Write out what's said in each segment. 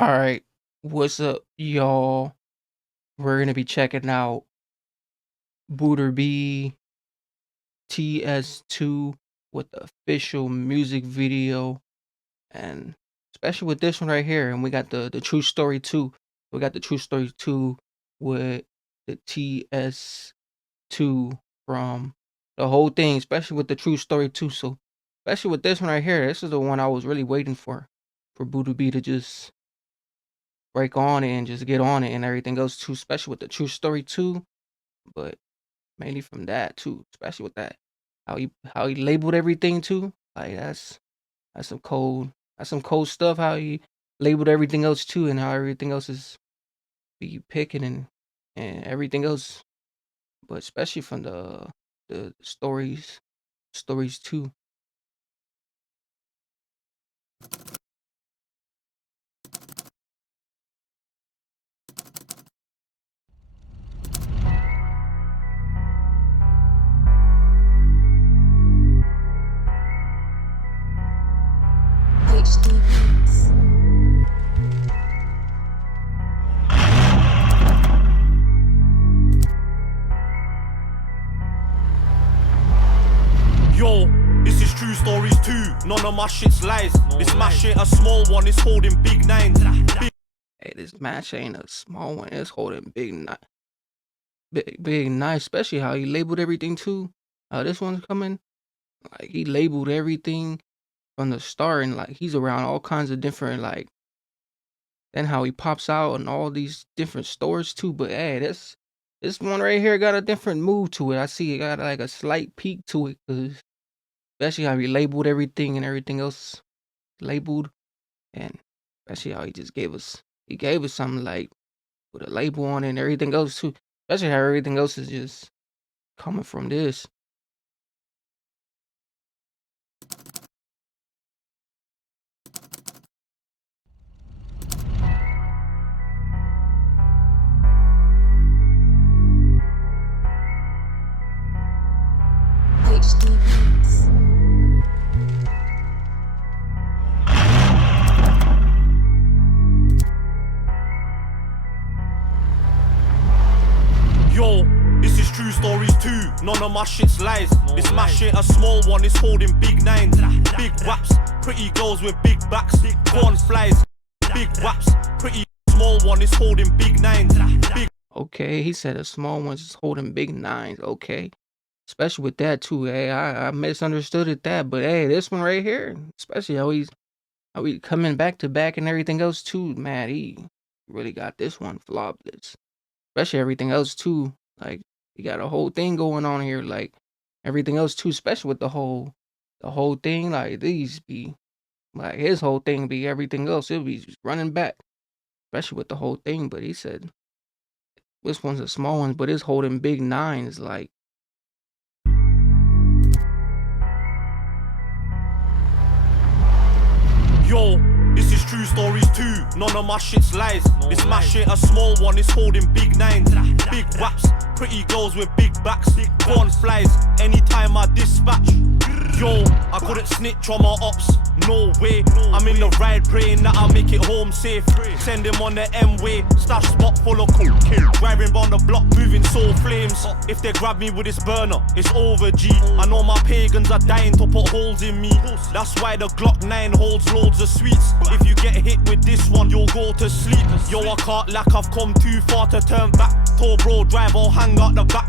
All right, what's up, y'all? We're gonna be checking out Booter B TS2 with the official music video, and especially with this one right here. And we got the True Story 2. We got the True Story 2 with the TS2 from the whole thing, especially with the True Story 2. So, especially with this one right here, this is the one I was really waiting for Booter B to just break on it and just get on it and everything else too, especially with the True Story 2, but mainly from that too, especially with that. How he labeled everything too. Like that's some cold that's some cold stuff how he labeled everything else too and how everything else is be picking and everything else. But especially from the stories too. HD beats. Yo, this is true stories too. None of my shit's lies. This match ain't a small one, it's holding big nines. Hey, this match ain't a small one, it's holding big nice, especially how he labeled everything too. How this one's coming. Like he labeled everything from the start and like he's around all kinds of different like then how he pops out in all these different stores too. But hey, this one right here got a different move to it. I see it got like a slight peak to it, cause especially how he labeled everything and everything else labeled, and especially how he gave us something like with a label on it and everything else too. Especially how everything else is just coming from this. HD beats. Yo, this is true stories too. None of my shit's lies. This match ain't a small one, it's holding big nines. Big waps, pretty girls with big backs. Corn flies, big waps, pretty small one, it's holding big nines. Big Okay, he said a small one's is holding big nines. Okay. Especially with that too. Hey, I misunderstood it that, but hey, this one right here, especially how he coming back to back and everything else too, man, he really got this one flawless. Especially everything else too. Like he got a whole thing going on here, like everything else too, especially with the whole thing, like these be like his whole thing be everything else. It'll be just running back. Especially with the whole thing. But he said this one's a small one, but it's holding big nines, like Yo, this is true stories too. None of my shit's lies. This match ain't a small one, it's holding big nines. Big waps, pretty girls with big backs. Corn flies, anytime I dispatch. Yo, I couldn't snitch on my ops, no way. I'm in the ride praying that I'll make it home safe. Send him on the M-way, stash spot full of cool. Driving round the block, moving soul flames. If they grab me with this burner, it's over, G. I know my pagans are dying to put holes in me. That's why the Glock 9 holds loads of sweets. If you get hit with this one, you'll go to sleep. Yo, I can't lack, I've come too far to turn back. Toll bro, drive, I'll hang out the back.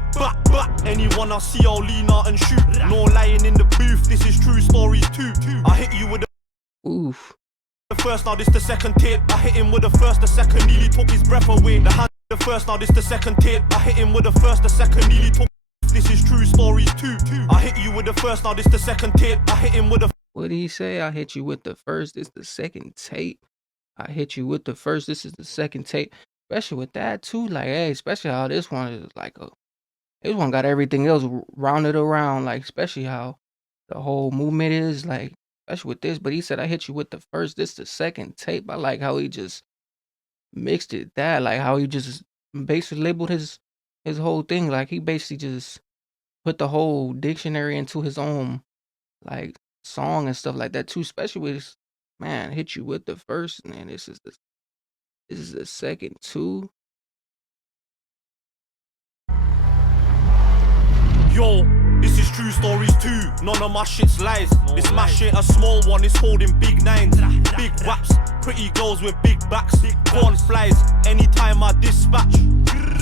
Anyone I see, I'll lean out and shoot. No lying in the booth, this is true stories too. I hit you with oof. the first, now this the second tape. I hit him with the first, the second nearly took his breath away. The first, now this the second tape. I hit him with the first, the second nearly took. This is true stories too. I hit you with the first, now this the second tape. I hit him with the What did he say? I hit you with the first, this the second tape. I hit you with the first, this is the second tape. Especially with that too. Like, hey, especially how this one is like this one got everything else rounded around, like especially how the whole movement is, like especially with this. But he said I hit you with the first, this the second tape. I like how he just mixed it that, like how he just basically labeled his whole thing. Like he basically just put the whole dictionary into his own like song and stuff like that too. Especially with man, hit you with the first, and then this is the This is the second two. Yo, this is true stories too. None of my shit's lies. This my shit, a small one, is holding big nines. Big waps, pretty girls with big backs. Corn flies, anytime I dispatch.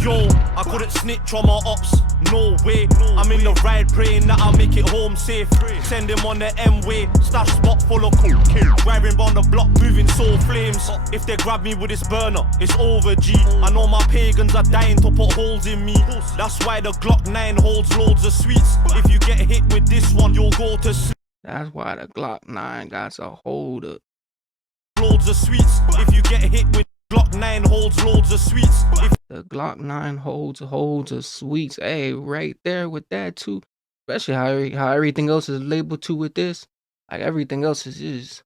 Yo, I couldn't snitch on my ops. No way, I'm in the ride praying that I'll make it home safe. Send him on the M-way, stash spot full of cocaine. Driving round the block, moving soul flames. If they grab me with this burner, it's over, G. I know my pagans are dying to put holes in me. That's why the Glock 9 holds loads of sweets. If you get hit with this one, you'll go to sleep. That's why the Glock 9 got a hold of Loads of sweets. If you get hit with Glock 9 holds loads of sweets. If the Glock 9 holds of sweets. Hey, right there with that too. Especially how everything else is labeled too with this. Like everything else is just,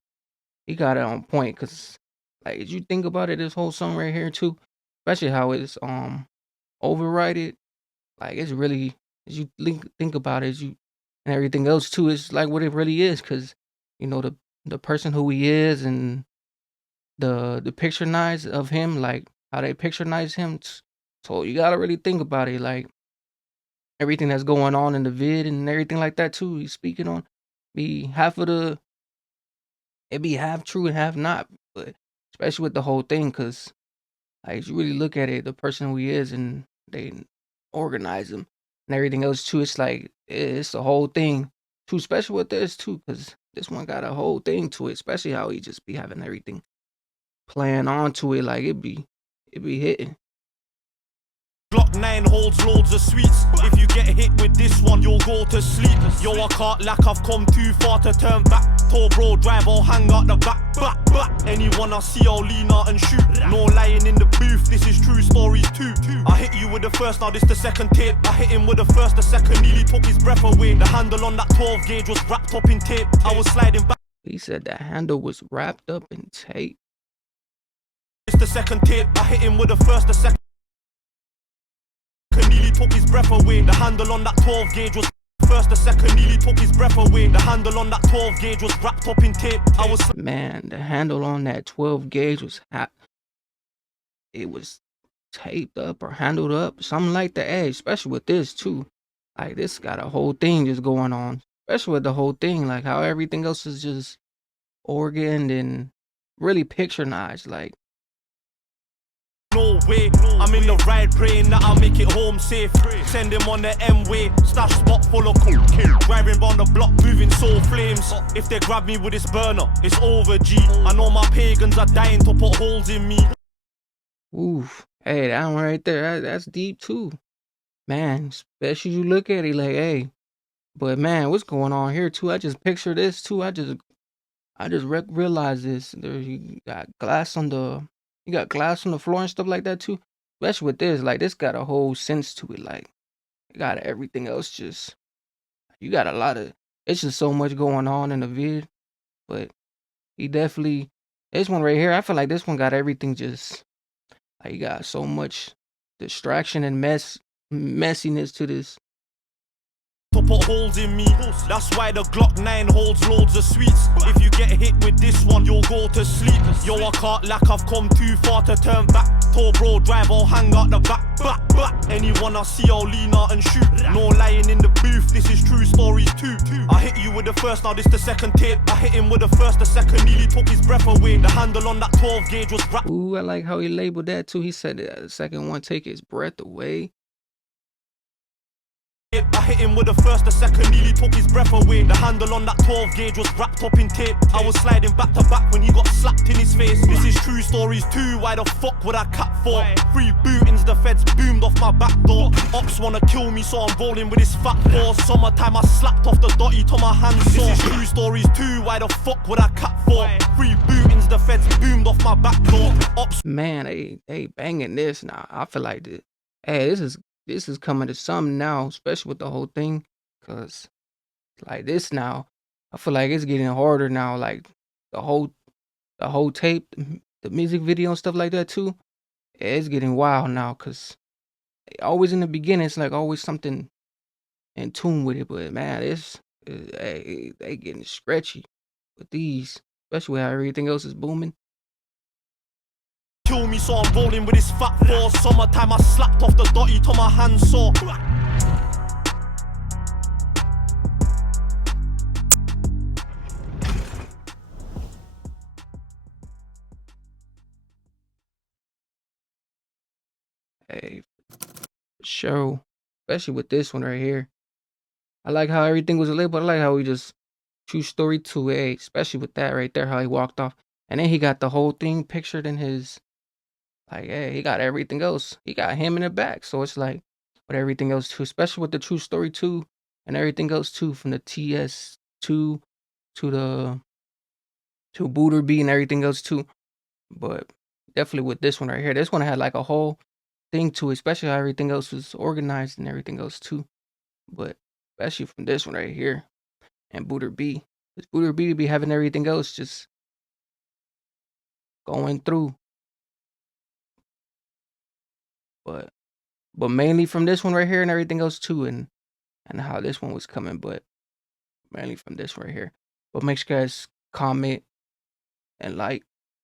he got it on point. Cause like if you think about it, this whole song right here too, especially how it's overrided. Like it's really, as you think about it, and everything else too, it's like what it really is. Cause you know the person who he is and the picture nice of him, like how they picture-nize him. So you gotta really think about it, like everything that's going on in the vid and everything like that too. He's speaking on be half of the it be half true and half not, but especially with the whole thing, cause like you really look at it, the person who he is, and they organize him and everything else too. It's like it's the whole thing too, especially with this too, cause this one got a whole thing to it, especially how he just be having everything playing onto it, like it be hitting. Glock 9 holds loads of sweets. If you get hit with this one, you'll go to sleep. Yo, I can't lack, I've come too far to turn back. Toll bro, drive, I'll hang out the back. Anyone I see, I'll lean out and shoot. No lying in the booth, this is true stories too. I hit you with the first, now this the second tape. I hit him with the first, the second nearly took his breath away. The handle on that 12 gauge was wrapped up in tape. I was sliding back. He said the handle was wrapped up in tape. It's the second tape. I hit him with the first, the second nearly took his breath away. The handle on that 12 gauge was first, the second nearly took his breath away. The handle on that 12 gauge was wrapped up in tape. I was Man, the handle on that 12 gauge was it was taped up or handled up, something like the edge, especially with this too. Like this got a whole thing just going on, especially with the whole thing, like how everything else is just organed and really picturized. Like no way, I'm in the ride praying that I'll make it home safe. Send him on the M-way, stash spot full of cocaine. Driving round the block, moving soul flames. If they grab me with this burner, it's over, G. I know my pagans are dying to put holes in me. oof, hey, that one right there, that's deep too, man. Especially you look at it like, hey, but man, what's going on here too? I just picture this too. I just realized this. There you got glass on the floor and stuff like that too. Especially with this, like this got a whole sense to it. Like it got everything else. Just you got a lot of. It's just so much going on in the vid, but he definitely this one right here. I feel like this one got everything. Just like you got so much distraction and messiness to this. To put holes in me. That's why the Glock 9 holds loads of sweets. If you get hit with this one, you'll go to sleep. Yo, I can't lack, I've come too far to turn back. Toll bro, drive, I'll hang out the back. Anyone I see, I'll lean out and shoot. No lying in the booth, this is true stories too. I hit you with the first, now this the second tape. I hit him with the first, the second nearly took his breath away. The handle on that 12 gauge was wrapped. Ooh, I like how he labeled that too. He said the second one take his breath away. I hit him with the first, the second nearly took his breath away. The handle on that 12 gauge was wrapped up in tape. I was sliding back to back when he got slapped in his face. This is true stories too, why the fuck would I cap for? Free bootings, the feds boomed off my back door. Ops wanna kill me, so I'm rolling with his fat paws. Summertime, I slapped off the dotty to my hands. This is true stories too, why the fuck would I cap for? Free bootings, the feds boomed off my back door. Ops, Man, they banging this now. I feel like this. Hey, this is coming to something now, especially with the whole thing, cause like this now, I feel like it's getting harder now. Like the whole tape, the music video and stuff like that too. It's getting wild now, cause always in the beginning, it's like always something in tune with it. But man, hey, they getting stretchy with these, especially how everything else is booming. kill me, so I'm rolling with this fat force. Summertime, I slapped off the dotty till my hands sore. Hey, sure. Especially with this one right here. I like how everything was labeled. I like how he just true story 2A, especially with that right there, how he walked off. And then he got the whole thing pictured in his, like, hey, he got everything else. He got him in the back. So it's like, with everything else too, especially with the true story 2 and everything else too, from the TS2 to the to Booter B and everything else too. But definitely with this one right here, this one had like a whole thing to it, especially how everything else was organized and everything else too. But especially from this one right here and Booter B. This Booter B be having everything else just going through. But mainly from this one right here and everything else too, and how this one was coming, but mainly from this right here. But make sure you guys comment and like